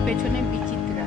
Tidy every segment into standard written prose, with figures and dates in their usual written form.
আমার পেছনে বিচিত্রা।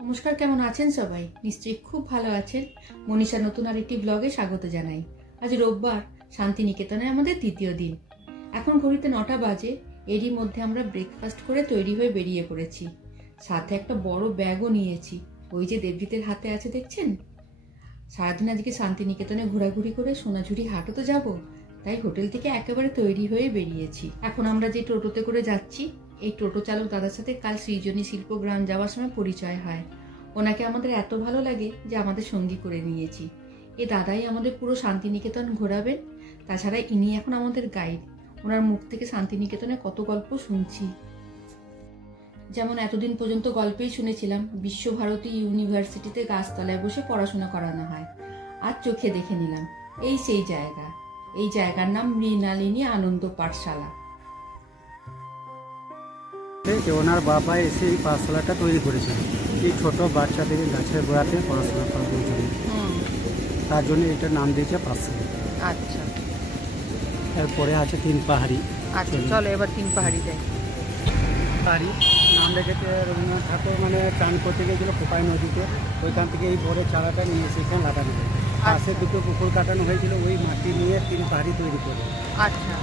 নমস্কার, কেমন আছেন সবাই? নিশ্চয়ই খুব ভালো আছেন। মনীষা নতুন আরেকটি ব্লগে স্বাগত জানাই। আজ রোববার, শান্তিনিকেতনে আমাদের দ্বিতীয় দিন। এখন ঘড়িতে 9টা বাজে। এরই মধ্যে আমরা ব্রেকফাস্ট করে তৈরি হয়ে বেরিয়ে পড়েছি। সাথে একটা বড় ব্যাগও নিয়েছি, ওই যে দেবজিতের হাতে আছে দেখছেন। সারাদিন আজকে শান্তিনিকেতনে ঘোরাঘুরি করে সোনাঝুরি হাটও তো যাবো, তাই হোটেল থেকে একেবারে তৈরি হয়ে বেরিয়েছি। এখন আমরা যে টোটোতে করে যাচ্ছি, এই টোটো চালক দাদার সাথে কাল সৃজনী শিল্পগ্রাম যাওয়ার সময় পরিচয় হয়। ওনাকে আমাদের এত ভালো লাগে যে আমাদের সঙ্গী করে নিয়েছি। এ দাদাই আমাদের পুরো শান্তিনিকেতন ঘোরাবেন। তাছাড়া ইনি এখন আমাদের গাইড। ওনার মুখ থেকে শান্তিনিকেতনে কত গল্প শুনছি। যেমন এতদিন পর্যন্ত গল্পেই শুনেছিলাম বিশ্বভারতী ইউনিভার্সিটিতে গাছতলায় বসে পড়াশোনা করানো হয়। আজ চোখে দেখে নিলাম এই সেই জায়গা। এই জায়গার নাম মৃণালিনী আনন্দ পাঠশালা। ওনার বাবা এসে এই পাঠশালাটা তৈরি করেছেন এই ছোট বাচ্চাদের গাছের গোড়াতে পড়াশোনা করার জন্য। তার জন্য এটার নাম দিয়েছে পাঠশালা। আচ্ছা, এরপরে আছে তিন পাহাড়ি। আচ্ছা চলো এবার তিন পাহাড়ি যাই। পাহাড়ি নাম রেখেছে রবীন্দ্রনাথ ঠাকুর, মানে চান করতে গিয়েছিল কোপাই নদীতে, ওইখান থেকে এই বড় চারাটা নিয়ে এসে এখানে লাগানো হয়। পাশে দুটো পুকুর কাটানো হয়েছিল, ওই মাটি নিয়ে তিন পাহাড়ি তৈরি করে। আচ্ছা,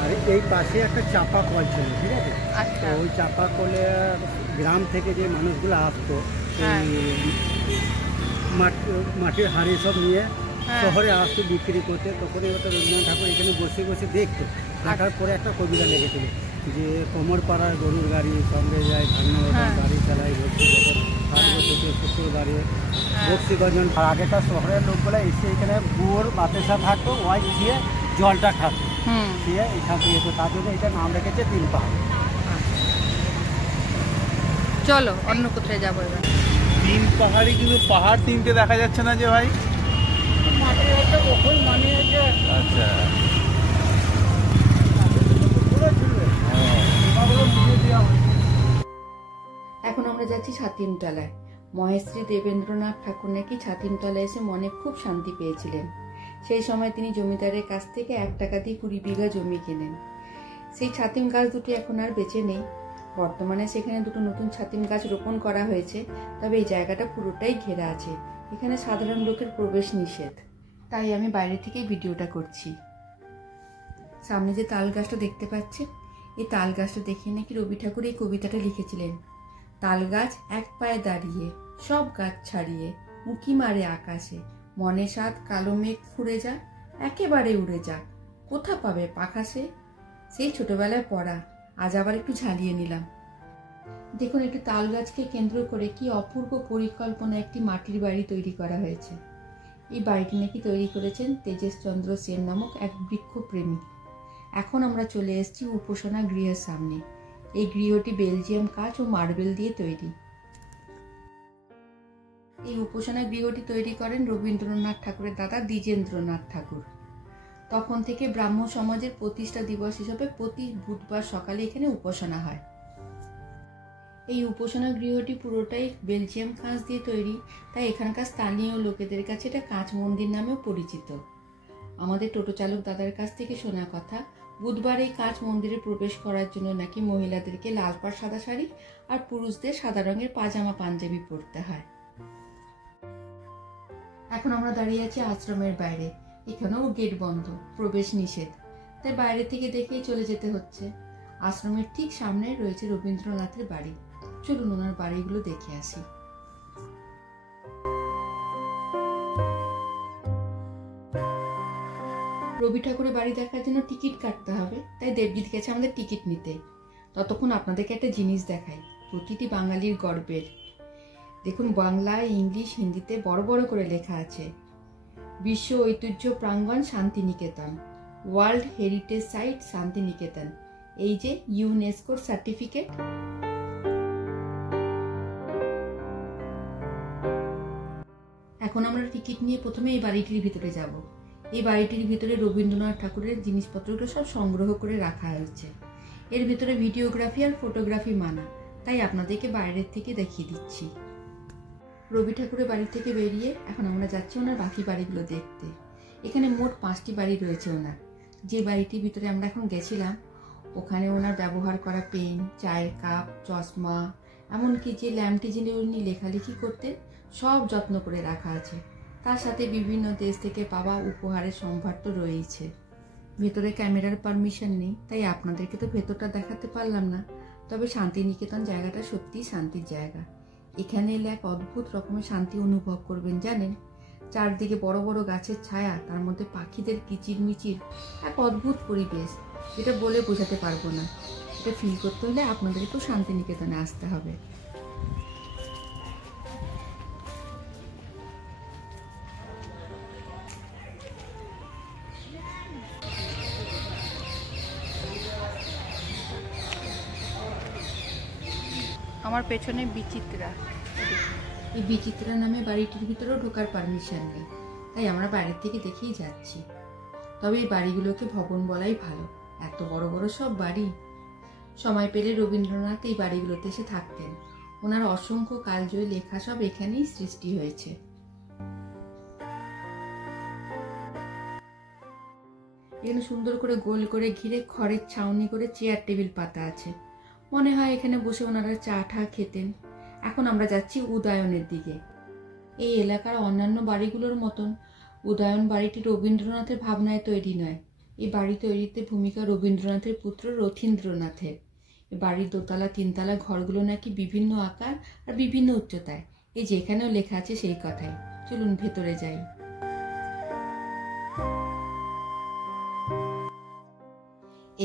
আর এই পাশে একটা চাপা কল ছিল, ঠিক আছে। আচ্ছা, ওই চাপা কলে গ্রাম থেকে যে মানুষগুলো আসতো এই মাটির হাঁড়ি সব নিয়ে শহরে আসতো বিক্রি করতে, তখন ওটা রবীন্দ্রনাথ ঠাকুর এখানে বসে বসে দেখতো। দেখার পরে একটা কবিতা লেগেছিল যে কোমর পাড়ার গরুর গাড়ি সঙ্গে যায় ভাঙনা গাড়ি চালায় কুকুর দাঁড়িয়ে বক্সি গজন। আর আগেকার শহরের লোকগুলো এসে এখানে গুড় বাতাসা থাকতো, ওয়াই খেয়ে জলটা খাতো, খেয়ে এখান থেকে যেত। তার জন্য এটা নাম রেখেছে তিন পাহাড়। চলো অন্য কোথায় যাবো এবার। তিন পাহাড়ি, কিন্তু পাহাড় তিনটে দেখা যাচ্ছে না যে ভাই। আচ্ছা, এখন আমরা যাচ্ছি ছাতিমতলায়। মহেশ্রী দেবেন্দ্রনাথ ঠাকুর নাকি ছাতিমতলায় এসে মনে খুব শান্তি পেয়েছিলেন। সেই সময় তিনি জমিদারের কাছ থেকে 1 টাকা দিয়ে 20 বিঘা জমি কেনেন। সেই ছাতিম গাছ দুটি এখন আর বেঁচে নেই। বর্তমানে সেখানে দুটো নতুন ছাতিম গাছ রোপণ করা হয়েছে, তবে এই জায়গাটা পুরোটাই ঘেরা আছে। এখানে সাধারণ লোকের প্রবেশ নিষেধ, তাই আমি বাইরে থেকেই ভিডিওটা করছি। সামনে যে তাল গাছটা দেখতে পাচ্ছেন, এই তাল গাছটা দেখে নাকি রবি ঠাকুর এই কবিতাটা লিখেছিলেন। তাল গাছ এক পায়ে দাঁড়িয়ে, সব গাছ ছাড়িয়ে, উঁকি মারে আকাশে, মনে সাত কালো মেঘ ফুরে যা, একেবারে উড়ে যা, কোথা পাবে পাখা সে। সেই ছোটবেলায় পড়া, আজ আবার একটু ঝালিয়ে নিলাম। দেখুন, একটি তাল গাছকে কেন্দ্র করে কি অপূর্ব পরিকল্পনা একটি মাটির বাড়ি তৈরি করা হয়েছে। এই বাড়িটি নাকি তৈরি করেছেন তেজেশ চন্দ্র সেন নামক এক বৃক্ষপ্রেমী। এখন আমরা চলে এসেছি উপাসনা গৃহের সামনে। এই গৃহটি বেলজিয়াম কাঁচ ও মার্বেল দিয়ে তৈরি। এই উপাসনা গৃহটি তৈরি করেন রবীন্দ্রনাথ ঠাকুরের দাদা দ্বিজেন্দ্রনাথ ঠাকুর। তখন থেকে ব্রাহ্ম সমাজের প্রতিষ্ঠা দিবস হিসেবে প্রতি বুধবার সকালে এখানে উপাসনা হয়। এই উপাসনা গৃহটি পুরোটাই বেলজিয়াম কাঁচ দিয়ে তৈরি, তাই এখানকার স্থানীয় লোকেদের কাছে এটা কাঁচ মন্দির নামেও পরিচিত। আমাদের টোটো চালক দাদার কাছ থেকে শোনা কথা, বুধবার এই কাঁচ মন্দিরে প্রবেশ করার জন্য নাকি মহিলাদেরকে লাল পাড় সাদা শাড়ি আর পুরুষদের সাদা রঙের পাজামা পাঞ্জাবি পরতে হয়। এখন আমরা দাঁড়িয়ে আছি আশ্রমের বাইরে। এখানেও গেট বন্ধ, প্রবেশ নিষেধ, তাই বাইরে থেকে দেখেই চলে যেতে হচ্ছে। আশ্রমের ঠিক সামনে রয়েছে রবীন্দ্রনাথের বাড়ি। চলুন ওনার বাড়িগুলো দেখে আসি। রবি ঠাকুরের বাড়ি দেখার জন্য টিকিট কাটতে হবে, তাই দেবজিৎ গেছে আমাদের টিকিট নিতে। ততক্ষণ আপনাদেরকে একটা জিনিস দেখাই, প্রতিটি বাঙালির গর্বের। দেখুন, বাংলায়, ইংলিশ, হিন্দিতে বড় বড় করে লেখা আছে বিশ্ব ঐতিহ্য প্রাঙ্গণ Santiniketan, world heritage site Santiniketan. এই যে ইউনেস্কোর সার্টিফিকেট। এখন আমরা টিকিট নিয়ে প্রথমে এই বাড়িটির ভিতরে যাব। এই বাড়িটির ভিতরে রবীন্দ্রনাথ ঠাকুরের জিনিসপত্রগুলো সব সংগ্রহ করে রাখা হয়েছে। এর ভিতরে ভিডিওগ্রাফি আর ফটোগ্রাফি মানা, তাই আপনাদেরকে বাইরের থেকে দেখিয়ে দিচ্ছি। রবি ঠাকুরের বাড়ি থেকে বেরিয়ে এখন আমরা যাচ্ছি ওনার বাকি বাড়িগুলো দেখতে। এখানে মোট 5টি বাড়ি রয়েছে ওনার। যে বাড়িটির ভিতরে আমরা এখন গেছিলাম ওখানে ওনার ব্যবহার করা পেন, চায়ের কাপ, চশমা, এমনকি যে ল্যাম্পটি যিনি উনি লেখালেখি করতেন সব যত্ন করে রাখা আছে। তার সাথে বিভিন্ন দেশ থেকে পাওয়া উপহারের সম্ভার তো রয়েছে। ভেতরে ক্যামেরার পারমিশন নেই, তাই আপনাদেরকে তো ভেতরটা দেখাতে পারলাম না। তবে শান্তিনিকেতন জায়গাটা সত্যিই শান্তির জায়গা। এখানে এলে এক অদ্ভুত রকমের শান্তি অনুভব করবেন জানেন। চারদিকে বড় বড় গাছের ছায়া, তার মধ্যে পাখিদের কিচিরমিচির, এক অদ্ভুত পরিবেশ, যেটা বলে বোঝাতে পারবো না। এটা ফিল করতে হলে আপনাদেরকেও শান্তিনিকেতনে আসতে হবে। আমার পেছনে বিচিত্রা। এই বিচিত্রা নামে বাড়িটির ভিতরেও ঢোকার পারমিশন নেই, তাই আমরা বাইরের থেকে দেখেই যাচ্ছি। তবে এই বাড়িগুলোকে ভবন বলাই ভালো, এত বড় বড় সব বাড়ি। সময় পেলে রবীন্দ্রনাথ এই বাড়িগুলোতে এসে থাকতেন। ওনার অসংখ্য কালজয়ী লেখা সব এখানেই সৃষ্টি হয়েছে। এখানে সুন্দর করে গোল করে ঘিরে খড়ের ছাউনি করে চেয়ার টেবিল পাতা আছে। মনে হয় এখানে বসে ওনারা চা ঠা খেতেন। এখন আমরা যাচ্ছি উদয়নের দিকে। এই এলাকার অন্যান্য বাড়িগুলোর মতন উদয়ন বাড়িটি রবীন্দ্রনাথের ভাবনায় তৈরি নয়। এই বাড়ি তৈরিতে ভূমিকা রবীন্দ্রনাথের পুত্র রথীন্দ্রনাথের। এই বাড়ির দোতলা তিনতলা ঘরগুলো নাকি বিভিন্ন আকার আর বিভিন্ন উচ্চতায়। এই যেখানেও লেখা আছে সেই কথাই। চলুন ভেতরে যাই।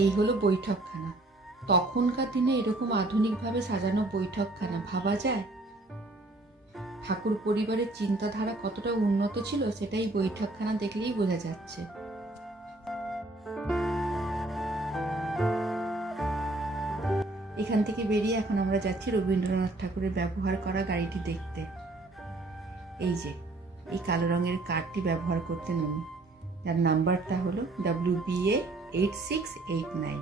এই হলো বৈঠকখানা। তখনকার দিনে এরকম আধুনিকভাবে সাজানো বৈঠকখানা ভাবা যায়? ঠাকুর পরিবারের চিন্তাধারা কতটা উন্নত ছিল সেটাই বৈঠকখানা দেখলেই বোঝা যাচ্ছে। এখান থেকে বেরিয়ে এখন আমরা যাচ্ছি রবীন্দ্রনাথ ঠাকুরের ব্যবহার করা গাড়িটি দেখতে। এই যে এই কালো রঙের কারটি ব্যবহার করতেন উনি, যার নাম্বারটা হলো WBA 8689।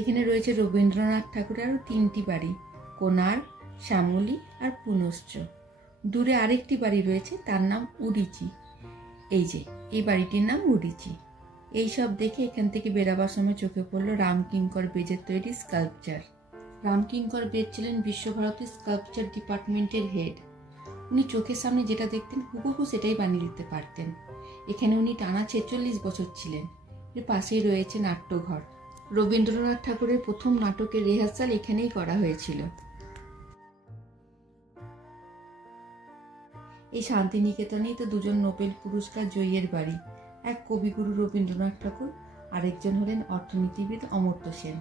এখানে রয়েছে রবীন্দ্রনাথ ঠাকুরের আরো 3টি বাড়ি, কোনার, শ্যামলী আর পুনশ্চ। দূরে আরেকটি বাড়ি রয়েছে, তার নাম উডিচি। এই যে এই বাড়িটির নাম উডিচি। এইসব দেখে এখান থেকে বেরাবার সময় চোখে পড়লো রামকিঙ্কর বেজের তৈরি স্কাল্পচার। রামকিঙ্কর বেজ ছিলেন বিশ্বভারতী স্কাল্পচার ডিপার্টমেন্টের হেড। উনি চোখের সামনে যেটা দেখতেন হুবহু সেটাই বানিয়ে দিতে পারতেন। এখানে উনি টানা 46 বছর ছিলেন। এর পাশেই রয়েছে নাট্যঘর। রবীন্দ্রনাথ ঠাকুরের প্রথম নাটকের রিহার্সাল এখানেই করা হয়েছিল। এই শান্তিনিকেতনেই তো দুজন নোবেল পুরস্কার জয়ীর বাড়ি, এক কবিগুরু রবীন্দ্রনাথ ঠাকুর, আরেকজন হলেন অর্থনীতিবিদ অমর্ত্য সেন।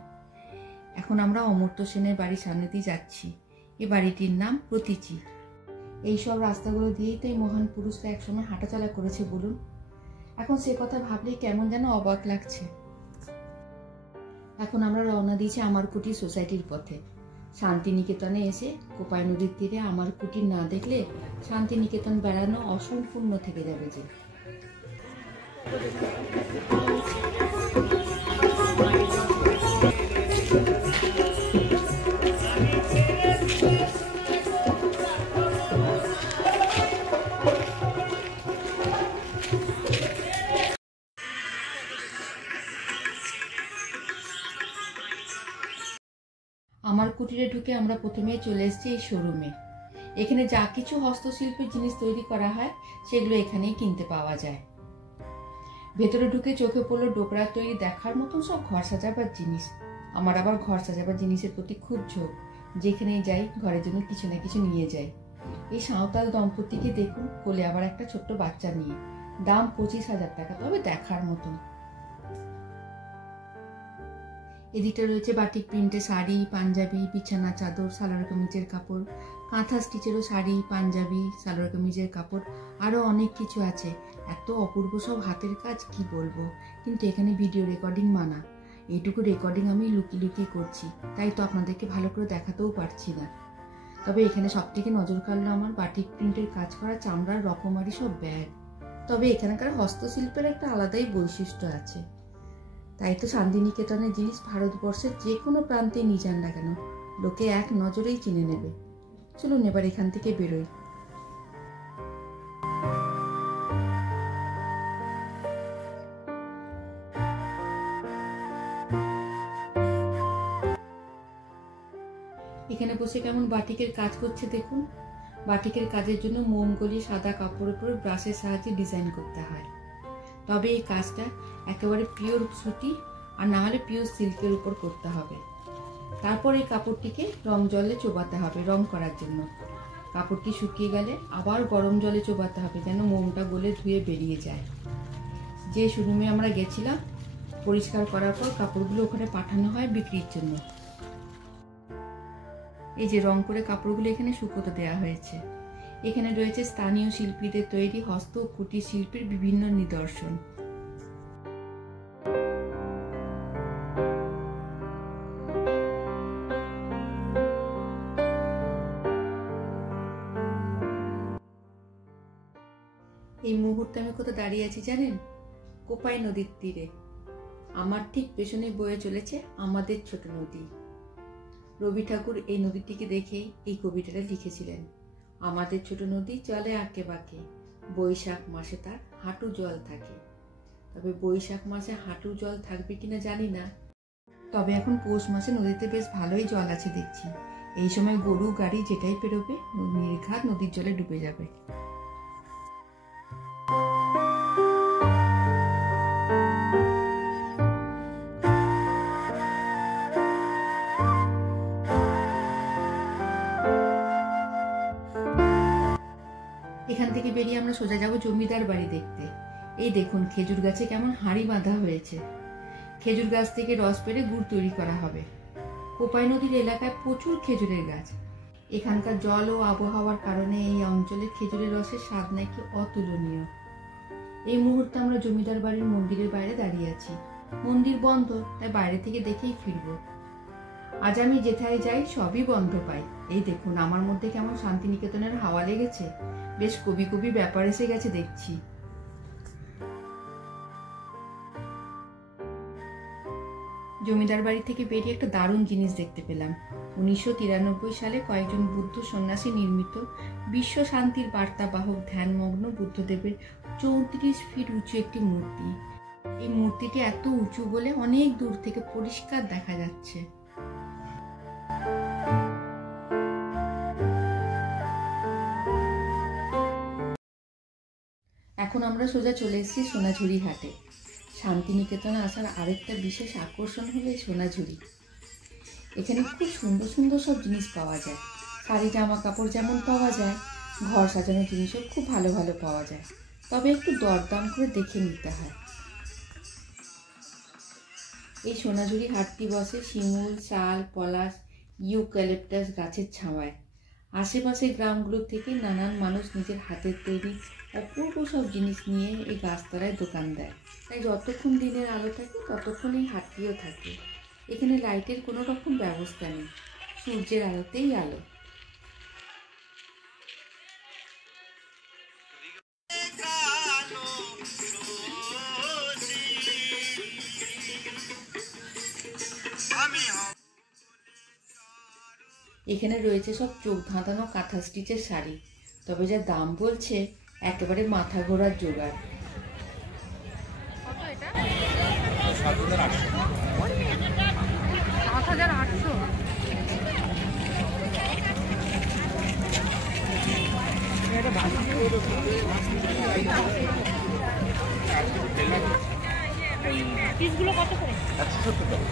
এখন আমরা অমর্ত্য সেনের বাড়ির সামনে দিয়ে যাচ্ছি। এই বাড়িটির নাম প্রতীচি। এইসব রাস্তাগুলো দিয়েই তো এই মহান পুরুষরা একসময় হাঁটাচলা করেছে বলুন। এখন সে কথা ভাবলেই কেমন যেন অবাক লাগছে। এখন আমরা রওনা দিয়েছি আমার কুটির সোসাইটির পথে। শান্তিনিকেতনে এসে কোপাই নদীর তীরে আমার কুটির না দেখলে শান্তিনিকেতন বেড়ানো অসম্পূর্ণ থেকে যাবে যে। আমার কুটিরে ঢুকে আমরা প্রথমেই চলে এসেছি এই শোরুমে। এখানে যা কিছু হস্তশিল্পের জিনিস তৈরি করা হয় সেগুলো এখানেই কিনতে পাওয়া যায়। ভেতরে ঢুকে চোখে পড়লো ডোকরা তৈরি দেখার মতন সব ঘর সাজাবার জিনিস। আমার আবার ঘর সাজাবার জিনিসের প্রতি খুব ঝোঁক। যেখানেই যাই ঘরের জন্য কিছু না কিছু নিয়ে যাই। এই সাঁওতাল দম্পতিকে দেখুন, কোলে আবার একটা ছোট্ট বাচ্চা নিয়ে। দাম 25,000 টাকা, তবে দেখার মতন। এদিকটা রয়েছে বাটিক প্রিন্টে শাড়ি, পাঞ্জাবি, বিছানা চাদর, সালোয়ার কামিজের কাপড়, কাঁথা স্টিচেরও শাড়ি, পাঞ্জাবি, সালোয়ার কামিজের কাপড়, আরও অনেক কিছু আছে। এত অপূর্ব সব হাতের কাজ, কি বলবো। কিন্তু এখানে ভিডিও রেকর্ডিং মানা। এইটুকু রেকর্ডিং আমি লুকিয়ে লুকিয়ে করছি, তাই তো আপনাদেরকে ভালো করে দেখাতেও পারছি না। তবে এখানে সব থেকে নজর কাড়লো আমার বাটিক প্রিন্টের কাজ করা চামড়ার রকমারি সব ব্যাগ। তবে এখানকার হস্তশিল্পের একটা আলাদাই বৈশিষ্ট্য আছে। তাই তো শান্তিনিকেতনের জিনিস ভারতবর্ষের যে কোনো প্রান্তে নিয়ে যান না কেন, লোকে এক নজরেই চিনে নেবে। চলুন এবার এখান থেকে বেরোই। এখানে বসে কেমন বাটিকের কাজ করছে দেখুন। বাটিকের কাজের জন্য মোম গলিয়ে সাদা কাপড়ের উপরে ব্রাশের সাহায্যে ডিজাইন করতে হয়। তবে এই কাজটা একেবারে পিওর সুতি আর না হলে পিওর সিল্কের উপর করতে হবে। তারপর এই কাপড়টিকে রং জলে চোবাতে হবে রং করার জন্য। কাপড়টি শুকিয়ে গেলে আবার গরম জলে চোবাতে হবে, যেন মোমটা গলে ধুয়ে বেরিয়ে যায়। যে শোরুমে আমরা গেছিলাম, পরিষ্কার করার পর কাপড়গুলো ওখানে পাঠানো হয় বিক্রির জন্য। এই যে রং করে কাপড়গুলো এখানে শুকোতে দেওয়া হয়েছে। এখানে রয়েছে স্থানীয় শিল্পীদের তৈরি হস্ত ও কুটির শিল্পের বিভিন্ন নিদর্শন। এই মুহূর্তে আমি কোথাও দাঁড়িয়ে আছি জানেন? কোপাই নদীর তীরে। আমার ঠিক পেছনে বয়ে চলেছে আমাদের ছোট নদী। রবি ঠাকুর এই নদীটিকে দেখেই এই কবিতাটা লিখেছিলেন। আমাদের ছোট নদী চলে আঁকে বাঁকে, বৈশাখ মাসে তার হাঁটু জল থাকে। তবে বৈশাখ মাসে হাঁটু জল থাকবে কিনা জানি না, তবে এখন পৌষ মাসে নদীতে বেশ ভালোই জল আছে দেখছি। এই সময় গরু গাড়ি যেটাই পেরোবে নির্ঘাত নদীর জলে ডুবে যাবে। এখান থেকে বেরিয়ে আমরা সোজা যাব জমিদার বাড়ি দেখতে। এই দেখুন খেজুর গাছে কেমন হাঁড়ি বাঁধা হয়েছে। খেজুর গাছ থেকে রস পেড়ে গুড় তৈরি করা হবে। কোপাই নদীর এলাকায় প্রচুর খেজুরের গাছ। এখানকার জল ও আবহাওয়ার কারণে এই অঞ্চলের খেজুরের রসের স্বাদ নাকি অতুলনীয়। এই মুহূর্তে আমরা জমিদার বাড়ির মন্দিরের বাইরে দাঁড়িয়ে আছি। মন্দির বন্ধ, তাই বাইরে থেকে দেখেই ফিরব। আজ আমি যেথায় যাই সবই বন্ধ পাই। এই দেখুন আমার মধ্যে কেমন শান্তিনিকেতনের হাওয়া লেগেছে। বেশ কবি কবি ব্যাপার এসে গেছে দেখছি। জমিদার বাড়ি থেকে বেরিয়ে একটা দারুণ জিনিস দেখতে পেলাম। 1993 সালে কয়েকজন বুদ্ধ সন্ন্যাসী নির্মিত বিশ্ব শান্তির বার্তাবাহক ধ্যানমগ্ন বুদ্ধদেবের 34 ফিট উঁচু একটি মূর্তি। এই মূর্তিটি এত উঁচু বলে অনেক দূর থেকে পরিষ্কার দেখা যাচ্ছে। এখন আমরা সোজা চলে এসেছি সোনাঝুরি হাটে। শান্তিনিকেতনে আসার আরেকটা বিশেষ আকর্ষণ হলো এই সোনাঝুরি। এখানে খুব সুন্দর সুন্দর সব জিনিস পাওয়া যায়। শাড়ি জামা কাপড় যেমন পাওয়া যায়, ঘর সাজানোর জিনিসও খুব ভালো ভালো পাওয়া যায়। তবে একটু দরদাম করে দেখে নিতে হয়। এই সোনাঝুরি হাটটি বসে শিমুল, শাল, পলাশ, ইউক্যালিপটাস গাছের ছাওয়ায়। আশেপাশের গ্রামগুলো থেকে নানান মানুষ নিজের হাতের তৈরি অপূর্ব সব জিনিস নিয়ে এই গাছতলায় দোকান দেয়। তাই যতক্ষণ দিনের আলো থাকে ততক্ষণ এই হাটটিও থাকে। এখানে লাইটের কোনো রকম ব্যবস্থা নেই, সূর্যের আলোতেই আলো। এখানে রয়েছে সব চোখ ধাঁধানো কাঁথা স্টিচের শাড়ি। তবে যা দাম বলছে একেবারে মাথা ঘোরার জোগাড়। 7,800। পিসগুলো কত করে? 170 টাকা।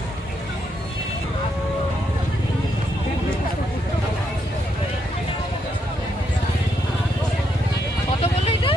কত বললো এটা?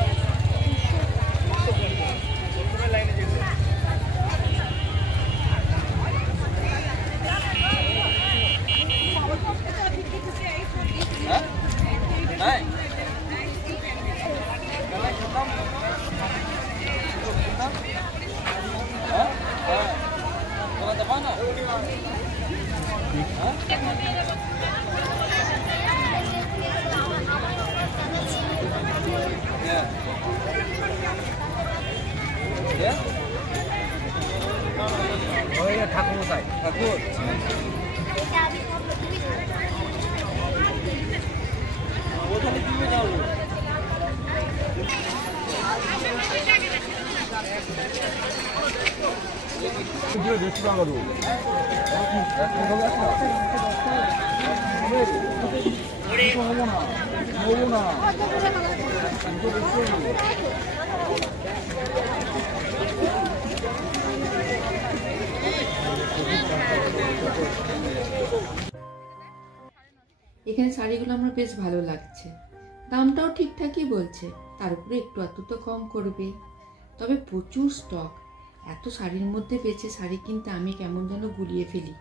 ঠাকুর ঠাকুর ওখানে কিভাবে যাবো? বেশি টাকা দেবো। হবো না এখানে শাড়িগুলো আমার বেশ ভালো লাগছে, দামটাও ঠিকঠাকই বলছে, তার উপরে একটু আধটু তো কম করবে। তবে প্রচুর স্টক, এত শাড়ির মধ্যে বেছে শাড়ি কিনতে আমি কেমন যেন গুলিয়ে ফেলি,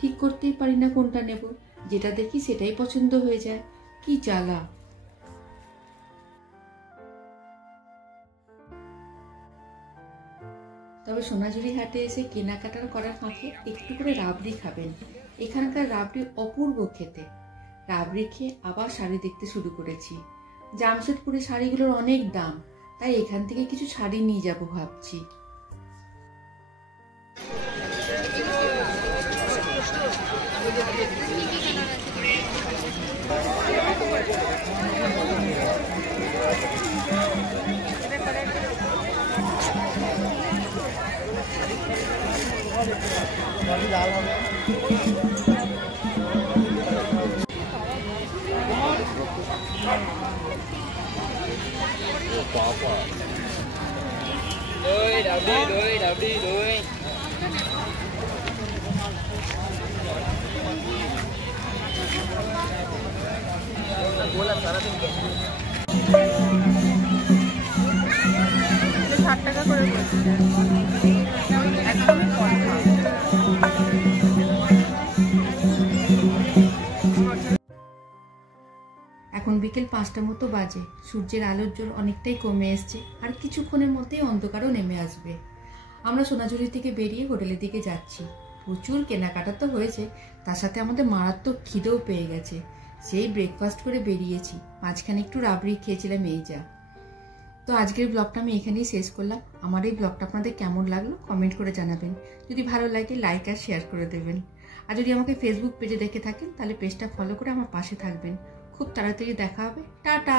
ঠিক করতেই পারি না কোনটা নেব, যেটা দেখি সেটাই পছন্দ হয়ে যায়, কি জ্বালা। তবে সোনাঝুরি হাটে এসে কেনাকাটার করার ফাঁকে একটু করে রাবড়ি খাবেন, এখানকার রাবড়ি অপূর্ব খেতে। রাবড়ি খেয়ে আবার শাড়ি দেখতে শুরু করেছি। জামশেদপুরে শাড়িগুলোর অনেক দাম, তাই এখান থেকে কিছু শাড়ি নিয়ে যাব ভাবছি। Đôi. बोला सारा दिन 60 টাকা করে একদমই কম। এখন বিকেল 5টা মতো বাজে, সূর্যের আলোর জোর অনেকটাই কমে এসছে, আর কিছুক্ষণের মধ্যেই অন্ধকারও নেমে আসবে। আমরা সোনাঝুরি থেকে বেরিয়ে হোটেলের দিকে যাচ্ছি। প্রচুর কেনাকাটা তো হয়েছে, তার সাথে আমাদের মারাত্মক খিদেও পেয়ে গেছে। সেই ব্রেকফাস্ট করে বেরিয়েছি, মাঝখানে একটু রাবড়ি খেয়েছিলাম, এই যা। তো আজকের ব্লগটা আমি এখানেই শেষ করলাম। আমার এই ব্লগটা আপনাদের কেমন লাগলো কমেন্ট করে জানাবেন, যদি ভালো লাগে লাইক আর শেয়ার করে দেবেন। আর যদি আমাকে ফেসবুক পেজে দেখে থাকেন তাহলে পেজটা ফলো করে আমার পাশে থাকবেন। খুব তাড়াতাড়ি দেখা হবে, টাটা।